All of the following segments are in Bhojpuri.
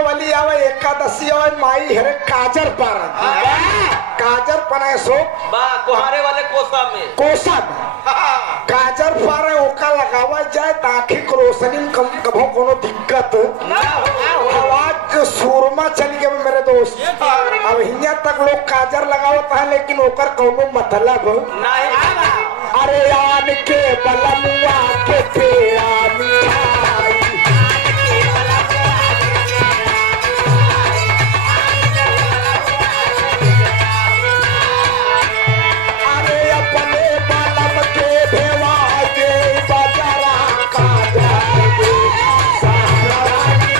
दीपावली आवे एकादशी आवे माई हरे काजर पर काजर पने सो बा कोहारे वाले कोसा में काजर पर ओका लगावा जाए ताकि रोशनी कम कभो कोनो दिक्कत ना हो। आवाज सूरमा चल गया मेरे दोस्त। अब हिया तक लोग काजर लगावत है लेकिन ओकर कोनो मतलब नहीं। अरे आन के बलमुआ के पेड़ा मिठाई अरे अपने बलम के भेवा दे बजरा काजर दे सावरानी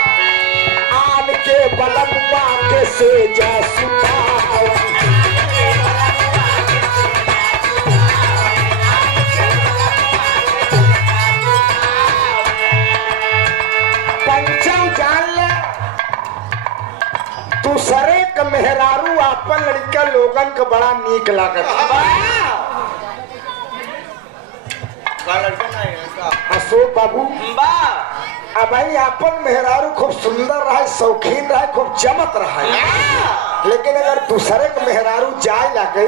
आन के बलमुआ के से जा सुतावा पंचम जान ले दूसरे के मेहरारू अपन लड़का लोगन के बड़ा नीक लागत अशोक बाबू बा अब भाई अपन मेहरारू खूब सुंदर रहा शौकीन रहा खूब चमक रहा लेकिन अगर दूसरे के मेहरारू जाए लगे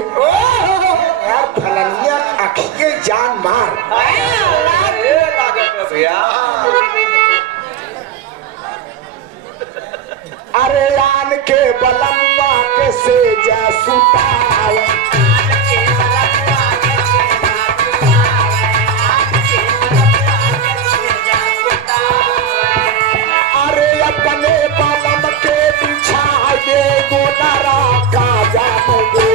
यार फलनिया आखिए जान मार भैया अरे आन के बलम्मा के से जा सुताया अपने बलम के बिछा दे गोदरा का जामगे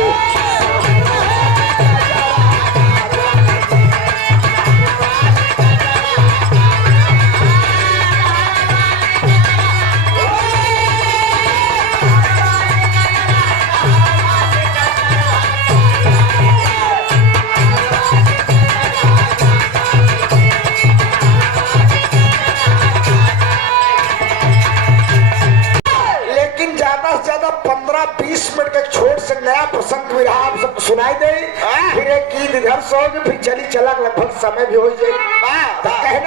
ज्यादा से ज्यादा 15-20 मिनट के छोट से नया प्रसंग भी आप सब सुनाई दे फिर एक गीत इधर सो फिर चली चला लगभग समय भी हो जाए।